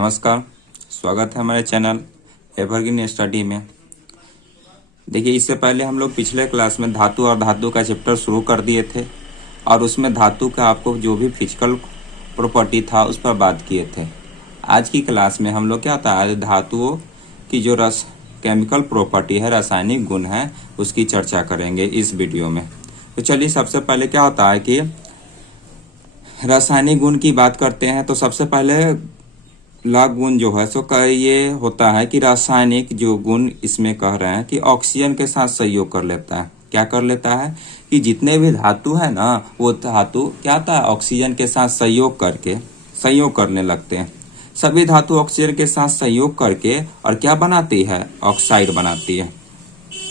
नमस्कार, स्वागत है हमारे चैनल एवरग्रीन स्टडी में। देखिए, इससे पहले हम लोग पिछले क्लास में धातु और धातु का चैप्टर शुरू कर दिए थे और उसमें धातु का आपको जो भी फिजिकल प्रॉपर्टी था उस पर बात किए थे। आज की क्लास में हम लोग क्या होता है, धातुओं की जो केमिकल प्रॉपर्टी है, रासायनिक गुण है, उसकी चर्चा करेंगे इस वीडियो में। तो चलिए, सबसे पहले क्या होता है कि रासायनिक गुण की बात करते हैं। तो सबसे पहले लाग गुण जो है सो ये होता है कि रासायनिक जो गुण इसमें कह रहे हैं कि ऑक्सीजन के साथ सहयोग कर लेता है। क्या कर लेता है कि जितने भी धातु है ना, वो धातु क्या होता है, ऑक्सीजन के साथ सहयोग करने लगते हैं। सभी धातु ऑक्सीजन के साथ सहयोग करके और क्या बनाती है, ऑक्साइड बनाती है।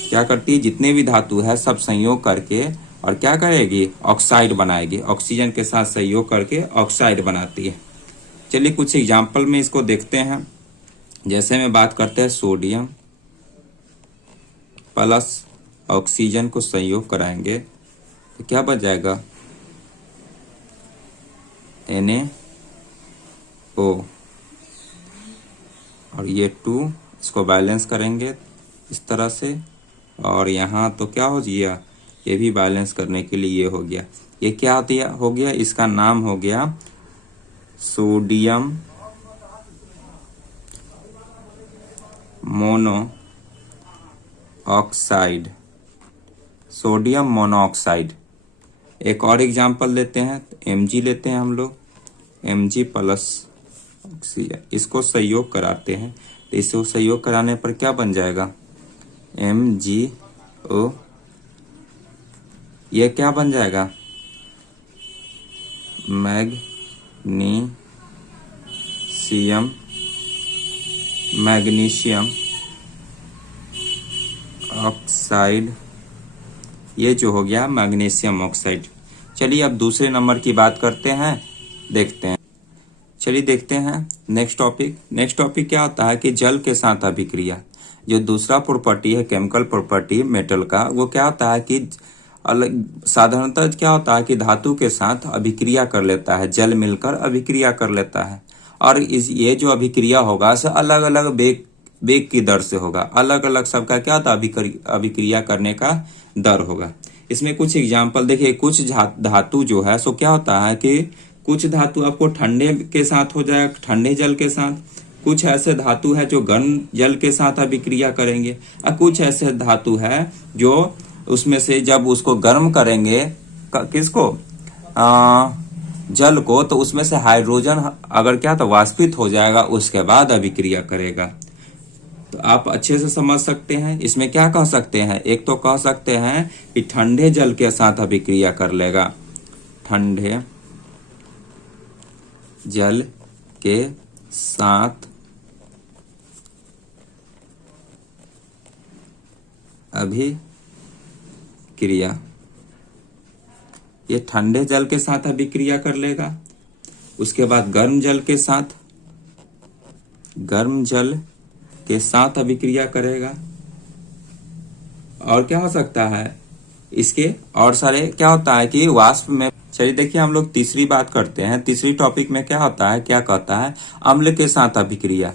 क्या करती है, जितने भी धातु है सब संयोग करके और क्या करेगी, ऑक्साइड बनाएगी। ऑक्सीजन के साथ सहयोग करके ऑक्साइड बनाती है। चलिए कुछ एग्जाम्पल में इसको देखते हैं। जैसे में बात करते हैं, सोडियम प्लस ऑक्सीजन को संयोग कराएंगे तो क्या बच जाएगा, NaO। और ये 2 इसको बैलेंस करेंगे इस तरह से, और यहाँ तो क्या हो गया, ये भी बैलेंस करने के लिए ये हो गया। ये क्या हो गया, इसका नाम हो गया sodium mono oxide. Sodium monoxide. एक और एग्जांपल लेते हैं, Mg लेते हैं हम लोग, Mg प्लस ऑक्सीजन, इसको संयोग कराते हैं तो इसको संयोग कराने पर क्या बन जाएगा, MgO। ये क्या बन जाएगा, मैग्नीशियम ऑक्साइड। ये जो हो गया मैग्नीशियम ऑक्साइड। चलिए अब दूसरे नंबर की बात करते हैं, देखते हैं। चलिए देखते हैं नेक्स्ट टॉपिक क्या होता है कि जल के साथ अभिक्रिया। जो दूसरा प्रॉपर्टी है, केमिकल प्रॉपर्टी मेटल का, वो क्या होता है कि अलग साधारणतः क्या होता है कि धातु के साथ अभिक्रिया कर लेता है, जल मिलकर अभिक्रिया कर लेता है। और ये जो अभिक्रिया होगा से अलग अलग वेग की दर से होगा। अलग अलग सबका क्या होता है, अभिक्रिया करने का दर होगा। इसमें कुछ एग्जाम्पल देखिए। कुछ धातु जो है सो क्या होता है कि कुछ धातु आपको ठंडे के साथ हो जाएगा, ठंडे जल के साथ। कुछ ऐसे धातु है जो गर्म जल के साथ अभिक्रिया करेंगे, और कुछ ऐसे धातु है जो उसमें से जब उसको गर्म करेंगे, किसको, जल को, तो उसमें से हाइड्रोजन अगर क्या तो वाष्पित हो जाएगा, उसके बाद अभिक्रिया करेगा। तो आप अच्छे से समझ सकते हैं। इसमें क्या कह सकते हैं, एक तो कह सकते हैं कि ठंडे जल के साथ अभिक्रिया कर लेगा, ठंडे जल के साथ अभिक्रिया, ये ठंडे जल के साथ अभिक्रिया कर लेगा। उसके बाद गर्म जल के साथ अभिक्रिया करेगा। और क्या हो सकता है इसके, और सारे क्या होता है कि वाष्प में। चलिए देखिए, हम लोग तीसरी बात करते हैं। तीसरी टॉपिक में क्या होता है, क्या कहता है, अम्ल के साथ अभिक्रिया।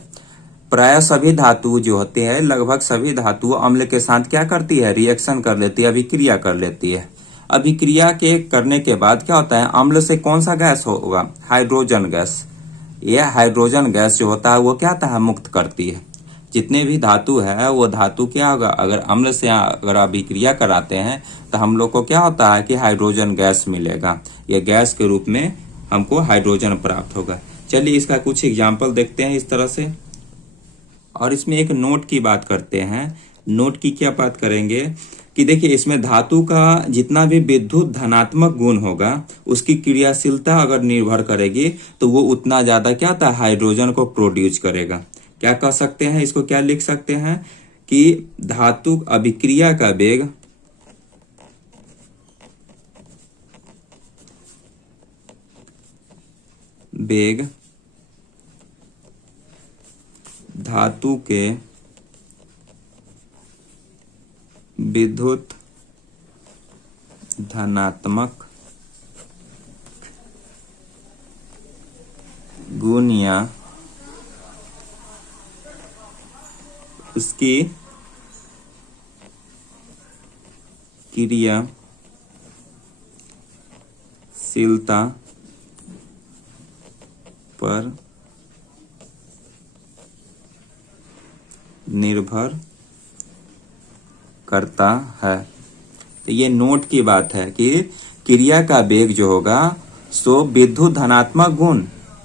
प्राय सभी धातु जो होते हैं, लगभग सभी धातु अम्ल के साथ क्या करती है, रिएक्शन कर लेती है, अभिक्रिया कर लेती है। अभिक्रिया के करने के बाद क्या होता है, अम्ल से कौन सा गैस होगा, हाइड्रोजन गैस। यह हाइड्रोजन गैस जो होता है वो क्या होता है, मुक्त करती है। जितने भी धातु है वो धातु क्या होगा, अगर अम्ल से अगर अभिक्रिया कराते हैं तो हम लोग को क्या होता है कि हाइड्रोजन गैस मिलेगा। यह गैस के रूप में हमको हाइड्रोजन प्राप्त होगा। चलिए इसका कुछ एग्जाम्पल देखते हैं इस तरह से। और इसमें एक नोट की बात करते हैं। नोट की क्या बात करेंगे कि देखिए, इसमें धातु का जितना भी विद्युत धनात्मक गुण होगा, उसकी क्रियाशीलता अगर निर्भर करेगी तो वो उतना ज्यादा क्या था, हाइड्रोजन को प्रोड्यूस करेगा। क्या कह सकते हैं, इसको क्या लिख सकते हैं कि धातु अभिक्रिया का वेग धातु के विद्युत धनात्मक गुण या उसकी क्रियाशीलता पर निर्भर करता है। तो ये नोट की बात है कि क्रिया का वेग जो होगा सो विद्युत धनात्मक गुण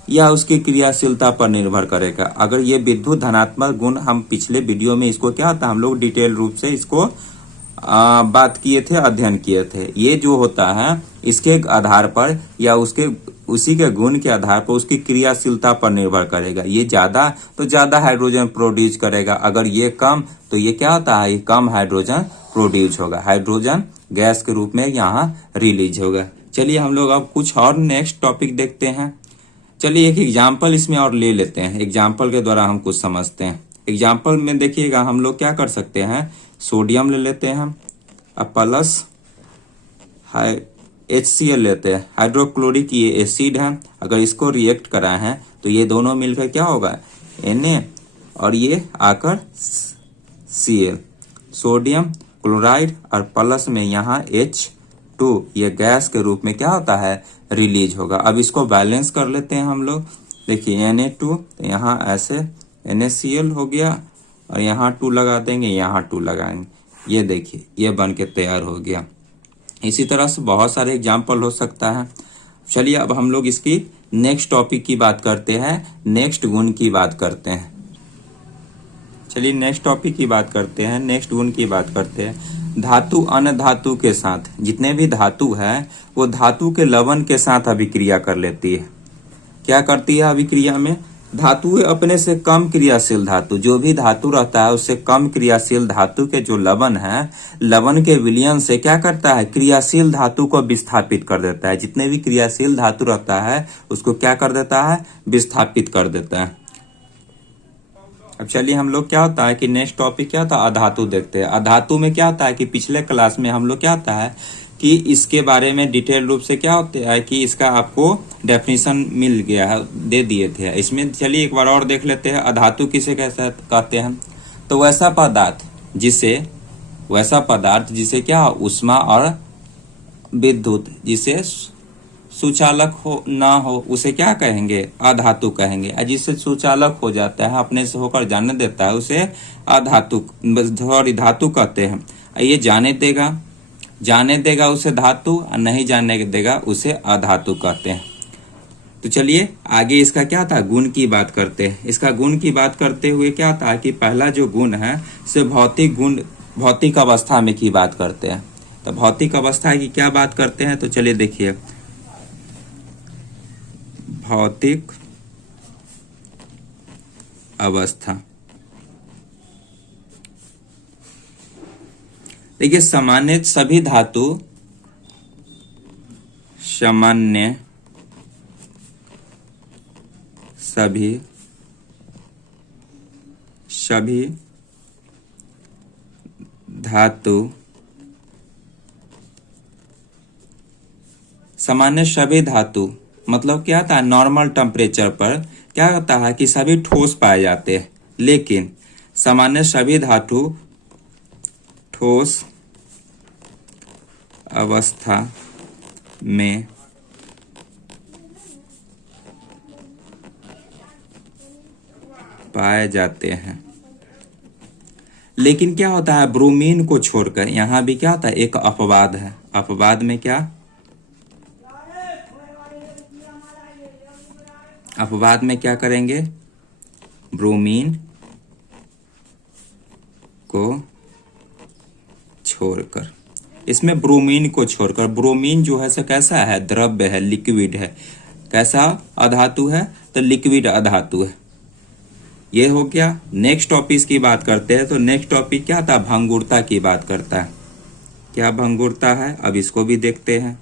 या उसकी क्रियाशीलता पर निर्भर करेगा। अगर ये विद्युत धनात्मक गुण, हम पिछले वीडियो में इसको क्या होता है, हम लोग डिटेल रूप से इसको बात किए थे, अध्ययन किए थे। ये जो होता है इसके आधार पर या उसी के गुण के आधार पर उसकी क्रियाशीलता पर निर्भर करेगा। ये ज्यादा तो ज्यादा हाइड्रोजन प्रोड्यूस करेगा, अगर ये कम तो ये क्या होता है, ये कम हाइड्रोजन प्रोड्यूस होगा, हाइड्रोजन गैस के रूप में यहाँ रिलीज होगा। चलिए हम लोग अब कुछ और नेक्स्ट टॉपिक देखते हैं। चलिए एक एग्जाम्पल इसमें और ले लेते हैं, एग्जाम्पल के द्वारा हम कुछ समझते हैं। एग्जाम्पल में देखिएगा हम लोग क्या कर सकते हैं, सोडियम ले लेते हैं, अब प्लस HCl लेते हैं, हाइड्रोक्लोरिक ये एसिड है। अगर इसको रिएक्ट कराए हैं तो ये दोनों मिलकर क्या होगा, Na और ये आकर Cl, सोडियम क्लोराइड और प्लस में यहाँ H2 ये गैस के रूप में क्या होता है, रिलीज होगा। अब इसको बैलेंस कर लेते हैं हम लोग। देखिए Na2 तो यहाँ ऐसे NaCl हो गया और यहाँ 2 लगा देंगे, यहाँ 2 लगाएंगे, ये देखिए ये बन के तैयार हो गया। इसी तरह से बहुत सारे एग्जाम्पल हो सकता है। चलिए अब हम लोग इसकी नेक्स्ट टॉपिक की बात करते हैं, नेक्स्ट गुण की बात करते हैं। चलिए नेक्स्ट टॉपिक की बात करते हैं, नेक्स्ट गुण की बात करते हैं। धातु अन्य धातु के साथ, जितने भी धातु है वो धातु के लवण के साथ अभिक्रिया कर लेती है। क्या करती है अभिक्रिया में, धातु अपने से कम क्रियाशील धातु, जो भी धातु रहता है उससे कम क्रियाशील धातु के जो लवण है, लवण के विलयन से क्या करता है, क्रियाशील धातु को विस्थापित कर देता है। जितने भी क्रियाशील धातु रहता है उसको क्या कर देता है, विस्थापित कर देता है। अब चलिए हम लोग क्या होता है कि नेक्स्ट टॉपिक क्या होता है, अधातु देखते हैं। अधातु में क्या होता है कि पिछले क्लास में हम लोग क्या होता है कि इसके बारे में डिटेल रूप से क्या होता है कि इसका आपको डेफिनेशन मिल गया है, दे दिए थे। इसमें चलिए एक बार और देख लेते हैं, अधातु किसे कैसे कहते हैं। तो वैसा पदार्थ जिसे क्या ऊष्मा और विद्युत जिसे सुचालक हो ना हो उसे क्या कहेंगे, अधातु कहेंगे। और जिससे सुचालक हो जाता है, अपने से होकर जाने देता है, उसे अधातु धातु कहते हैं। ये जाने देगा उसे धातु, और नहीं जाने देगा उसे अधातु कहते हैं। तो चलिए आगे इसका क्या था, गुण की बात करते हैं। इसका गुण की बात करते हुए क्या था कि पहला जो गुण है से भौतिक अवस्था में की बात करते हैं। तो भौतिक अवस्था की क्या बात करते हैं, तो चलिए देखिए, भौतिक अवस्था, देखिए सामान्य सभी धातु मतलब क्या था, नॉर्मल टेम्परेचर पर क्या होता है कि सभी ठोस पाए जाते हैं। लेकिन सामान्य सभी धातु ठोस अवस्था में पाए जाते हैं। लेकिन क्या होता है, ब्रोमीन को छोड़कर यहाँ भी क्या होता है, एक अपवाद है। अपवाद में क्या, अपवाद में क्या करेंगे, ब्रोमीन को छोड़कर, इसमें ब्रोमीन को छोड़कर, ब्रोमीन जो है सो कैसा है, द्रव्य है, लिक्विड है। कैसा अधातु है, तो लिक्विड अधातु है। ये हो गया। नेक्स्ट टॉपिक की बात करते हैं। तो नेक्स्ट टॉपिक क्या था, भंगुरता की बात करता है। क्या भंगुरता है, अब इसको भी देखते हैं।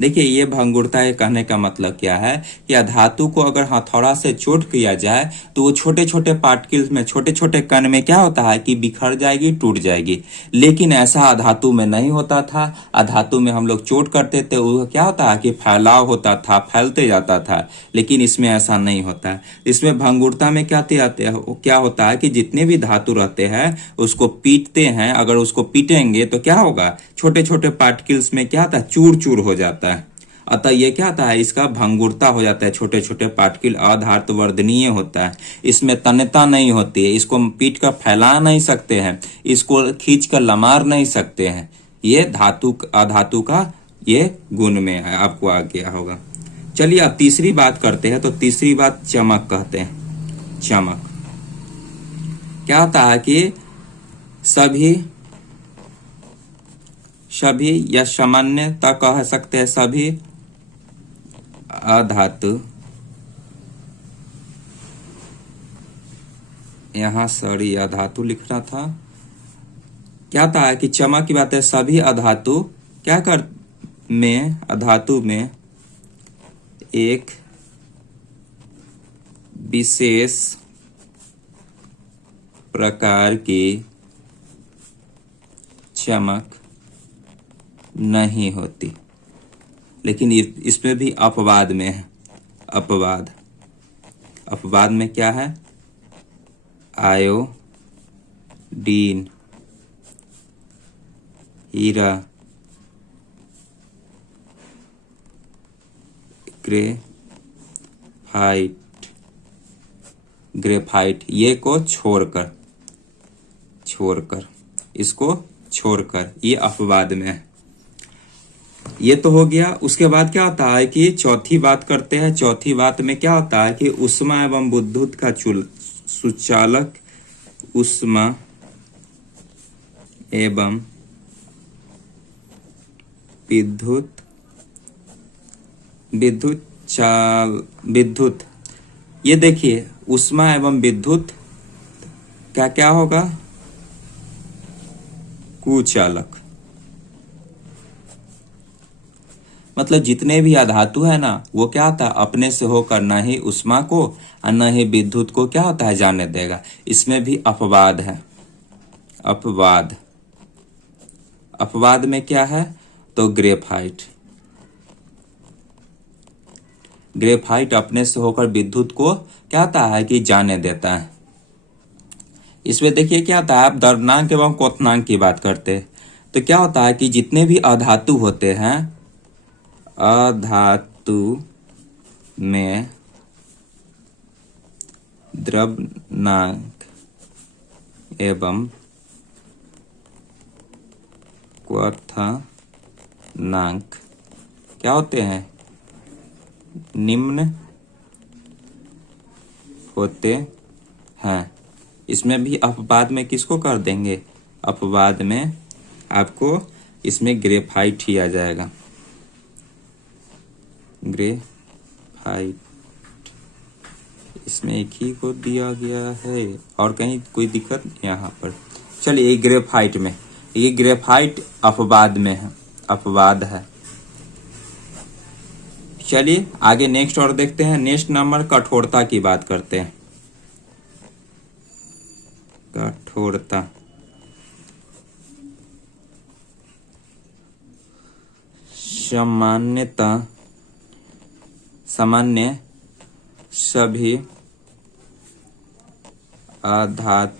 देखिए ये भंगुरता के कहने का मतलब क्या है कि धातु को अगर हथौड़ा से चोट किया जाए तो वो छोटे छोटे पार्टिकल्स में, छोटे छोटे कण में क्या होता है कि बिखर जाएगी, टूट जाएगी। लेकिन ऐसा अधातु में नहीं होता था। अधातु में हम लोग चोट करते थे, वो क्या होता है कि फैलाव होता था, फैलते जाता था। लेकिन इसमें ऐसा नहीं होता है। इसमें भंगुरता में क्या होता है कि जितने भी धातु रहते हैं उसको पीटते हैं। अगर उसको पीटेंगे तो क्या होगा, छोटे छोटे पार्टिकल्स में क्या होता है, चूर चूर हो जाता है। अतः ये क्या होता है, इसका भंगुरता हो जाता है। छोटे छोटे पार्टिकल अधातुवर्धनीय होता है। इसमें तन्यता नहीं होती है। इसको पीट कर फैला नहीं सकते हैं, इसको खींच कर लमार नहीं सकते हैं। ये अधातु का ये गुण में है, आपको आ गया होगा। चलिए अब तीसरी बात करते हैं। तो तीसरी बात चमक कहते हैं। चमक क्या होता है कि सभी या सामान्यतः कह सकते हैं सभी अधातु, यहाँ सॉरी अधातु लिखना था। क्या था कि चमक की बात है, सभी अधातु अधातु में एक विशेष प्रकार की चमक नहीं होती। लेकिन इसमें भी अपवाद में है। अपवाद में क्या है, आयोडीन, हीरा, ग्रेफाइट ये को छोड़कर ये अपवाद में है। ये तो हो गया। उसके बाद क्या होता है कि चौथी बात करते हैं। चौथी बात में क्या होता है कि ऊष्मा एवं विद्युत का सुचालक, ऊष्मा एवं विद्युत ये देखिए ऊष्मा एवं विद्युत क्या होगा, कुचालक। मतलब जितने भी अधातु है ना, वो क्या होता है अपने से होकर न ही ऊष्मा को और न ही विद्युत को क्या होता है जाने देगा। इसमें भी अपवाद है। अपवाद में क्या है, तो ग्रेफाइट अपने से होकर विद्युत को क्या होता है कि जाने देता है। इसमें देखिए क्या होता है, आप द्रव्यनांक एवं क्वथनांक की बात करते हैं तो क्या होता है कि जितने भी अधातु होते हैं, अधातु में द्रव्यनांक एवं क्वथनांक क्या होते हैं, निम्न होते हैं। इसमें भी अपवाद में किसको कर देंगे, अपवाद में आपको इसमें ग्रेफाइट ही आ जाएगा। ग्रेफाइट इसमें एक ही को दिया गया है और कहीं कोई दिक्कत यहाँ पर। चलिए ये ग्रेफाइट में, ये ग्रेफाइट अपवाद में है, अपवाद है। चलिए आगे नेक्स्ट और देखते हैं। नेक्स्ट नंबर कठोरता की बात करते हैं। कठोरता सामान्य सभी अधातुएं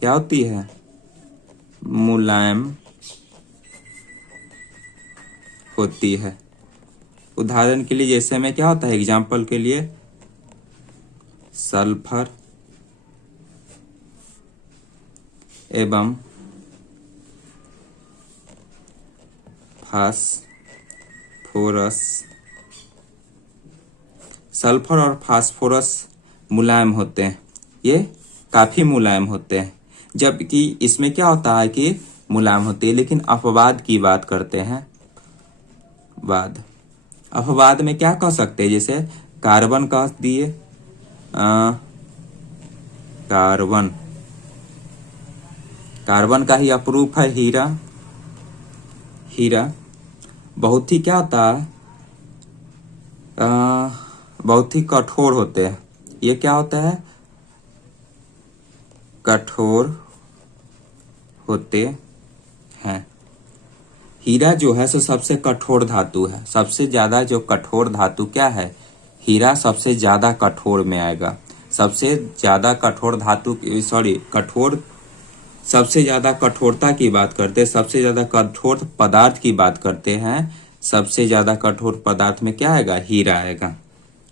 क्या होती है, मुलायम होती है। उदाहरण के लिए जैसे में क्या होता है, एग्जाम्पल के लिए सल्फर एवं फास्फोरस। सल्फर और फास्फोरस मुलायम होते हैं, ये काफी मुलायम होते हैं। जबकि इसमें क्या होता है कि मुलायम होते हैं। लेकिन अपवाद की बात करते हैं। अपवाद में क्या कह सकते हैं, जैसे कार्बन कह दिए, कार्बन का ही अपरूप है हीरा, हीरा बहुत ही क्या होता है, बहुत ही कठोर होते हैं। ये क्या होता है, कठोर होते हैं। हीरा जो है सो सबसे कठोर धातु है। सबसे ज्यादा जो कठोर धातु क्या है, हीरा सबसे ज्यादा कठोर में आएगा। सबसे ज्यादा कठोर धातु, सॉरी कठोर, सबसे ज्यादा कठोरता की बात करते हैं, सबसे ज्यादा कठोर पदार्थ की बात करते हैं, सबसे ज्यादा कठोर पदार्थ में क्या आएगा, हीरा आएगा।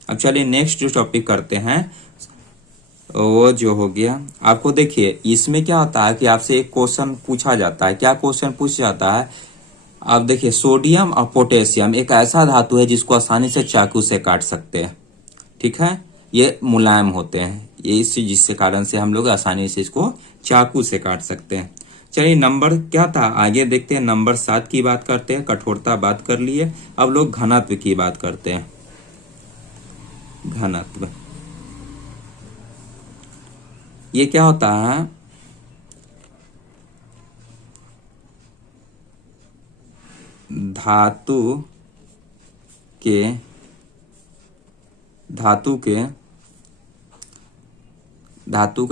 अब चलिए नेक्स्ट जो टॉपिक करते हैं वो जो हो गया, आपको देखिए इसमें क्या होता है कि आपसे एक क्वेश्चन पूछा जाता है। क्या क्वेश्चन पूछ जाता है, आप देखिए सोडियम और पोटेशियम एक ऐसा धातु है जिसको आसानी से चाकू से काट सकते हैं। ठीक है, ये मुलायम होते हैं, ये इसी जिससे कारण से हम लोग आसानी से इसको चाकू से काट सकते हैं। चलिए नंबर क्या था, आगे देखते हैं। नंबर 7 की बात करते हैं, कठोरता बात कर लिए। अब लोग घनत्व की बात करते हैं। घनत्व ये क्या होता है, धातु के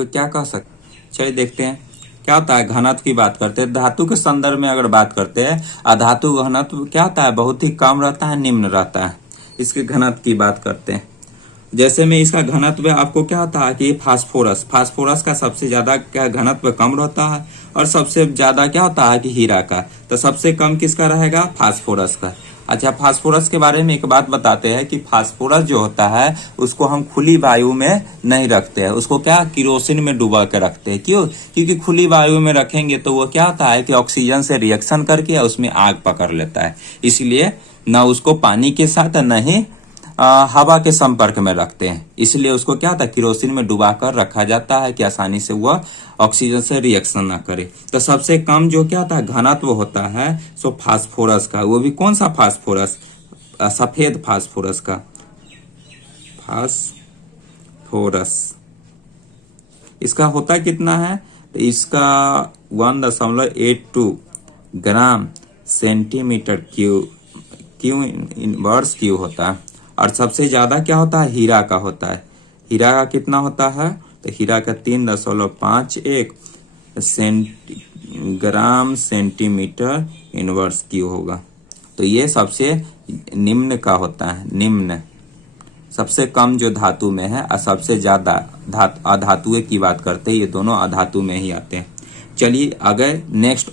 क्या कह सकते, चलिए देखते हैं क्या होता है। घनत्व की बात करते हैं, धातु के संदर्भ में अगर बात करते हैं, अधातु घनत्व क्या होता है, बहुत ही कम रहता है, निम्न रहता है। इसके घनत्व की बात करते हैं, जैसे में इसका घनत्व आपको क्या होता है कि फास्फोरस का सबसे ज्यादा क्या घनत्व कम रहता है, और सबसे ज्यादा क्या होता है कि हीरा का। तो सबसे कम किसका रहेगा, फास्फोरस का। अच्छा, फास्फोरस के बारे में एक बात बताते हैं कि फास्फोरस जो होता है उसको हम खुली वायु में नहीं रखते हैं, उसको क्या किरोसिन में डुबा के रखते हैं। क्यों, क्योंकि खुली वायु में रखेंगे तो वो क्या होता है कि ऑक्सीजन से रिएक्शन करके उसमें आग पकड़ लेता है। इसलिए न उसको पानी के साथ न ही हवा के संपर्क में रखते हैं, इसलिए उसको क्या था किरोसिन में डुबाकर रखा जाता है कि आसानी से वह ऑक्सीजन से रिएक्शन ना करे। तो सबसे कम जो क्या था घनत्व होता है सो फास्फोरस का। वो भी कौन सा फास्फोरस, सफेद फास्फोरस का। फास्फोरस इसका होता कितना है, तो इसका 1.82 gram centimetre cube inverse Q होता है। और सबसे ज्यादा क्या होता है, हीरा का होता है। हीरा का कितना होता है, तो हीरा का 3.51 ग्राम सेंटीमीटर इनवर्स क्यू होगा। तो ये सबसे निम्न का होता है, निम्न सबसे कम जो धातु में है, और सबसे ज्यादा अधातुएं की बात करते हैं, ये दोनों अधातु में ही आते हैं। चलिए आगे नेक्स्ट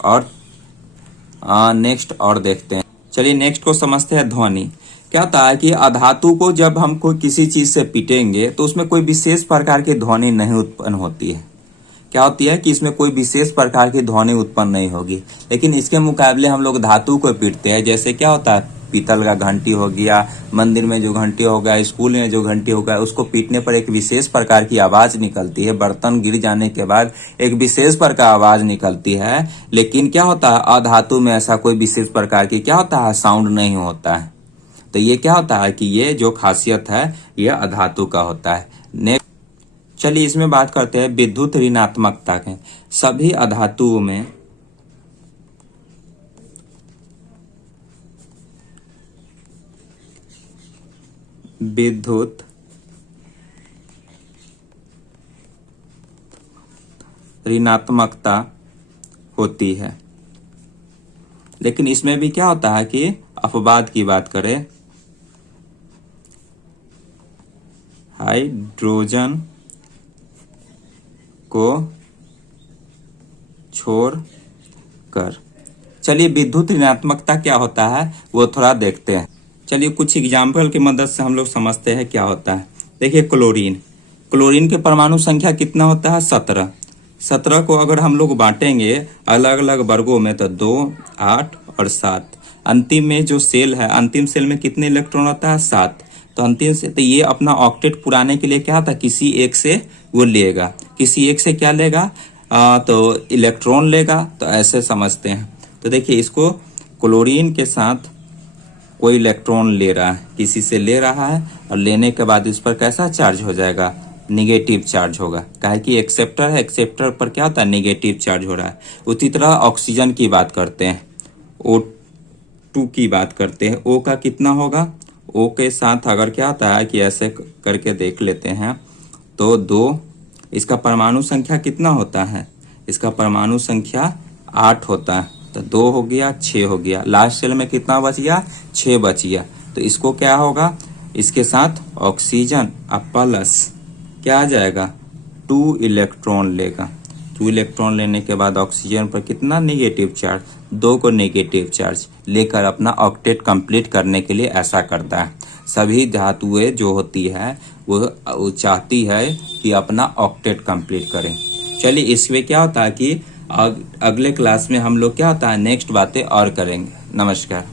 और देखते हैं। चलिए नेक्स्ट को समझते हैं, ध्वनि। क्या होता है कि अधातु को जब हम कोई किसी चीज से पीटेंगे तो उसमें कोई विशेष प्रकार की ध्वनि नहीं उत्पन्न होती है। क्या होती है कि इसमें कोई विशेष प्रकार की ध्वनि उत्पन्न नहीं होगी। लेकिन इसके मुकाबले हम लोग धातु को पीटते हैं, जैसे क्या होता है पीतल का घंटी हो गया, मंदिर में जो घंटी हो गया, स्कूल में जो घंटी हो गया, उसको पीटने पर एक विशेष प्रकार की आवाज निकलती है। बर्तन गिर जाने के बाद एक विशेष प्रकार की आवाज निकलती है। लेकिन क्या होता है अधातु में ऐसा कोई विशेष प्रकार की क्या होता है साउंड नहीं होता है। तो ये क्या होता है कि ये जो खासियत है ये अधातु का होता है। नेक्स्ट चलिए इसमें बात करते हैं विद्युत ऋणात्मकता के। सभी अधातुओं में विद्युत ऋणात्मकता होती है, लेकिन इसमें भी क्या होता है कि अपवाद की बात करें, हाइड्रोजन को छोड़कर। चलिए विद्युत ऋणात्मकता क्या होता है वो थोड़ा देखते हैं। चलिए कुछ एग्जाम्पल की मदद से हम लोग समझते हैं क्या होता है। देखिए क्लोरीन के परमाणु संख्या कितना होता है 17 को अगर हम लोग बांटेंगे अलग अलग वर्गों में तो 2, 8 और 7। अंतिम में जो सेल है, अंतिम सेल में कितने इलेक्ट्रॉन होता है 7। तो अंतिम से तो ये अपना ऑक्टेट पुराने के लिए क्या था किसी एक से वो लेगा, किसी एक से क्या लेगा तो इलेक्ट्रॉन लेगा। तो ऐसे समझते हैं। तो देखिए इसको क्लोरीन के साथ कोई इलेक्ट्रॉन ले रहा है, किसी से ले रहा है, और लेने के बाद इस पर कैसा चार्ज हो जाएगा, निगेटिव चार्ज होगा। काहे कि एक्सेप्टर है, एक्सेप्टर पर क्या होता है निगेटिव चार्ज हो रहा है। उसी तरह ऑक्सीजन की बात करते हैं, 2 की बात करते हैं, O का कितना होगा? O के साथ अगर क्या होता है कि ऐसे करके देख लेते हैं तो 2, इसका परमाणु संख्या कितना होता है? इसका परमाणु संख्या 8 होता है। तो 2 हो गया, 6 हो गया, लास्ट सेल में कितना बच गया? 6 बच गया। तो इसको क्या होगा? इसके साथ ऑक्सीजन प्लस क्या आ जाएगा? 2 इलेक्ट्रॉन लेगा। 2 इलेक्ट्रॉन लेने के बाद ऑक्सीजन पर कितना नेगेटिव चार्ज? 2 को नेगेटिव चार्ज लेकर अपना ऑक्टेट कंप्लीट करने के लिए ऐसा करता है। सभी धातुएं जो होती है वो चाहती है कि अपना ऑक्टेट कंप्लीट करें। चलिए इसमें क्या होता है कि अगले क्लास में हम लोग क्या होता है नेक्स्ट बातें और करेंगे। नमस्कार।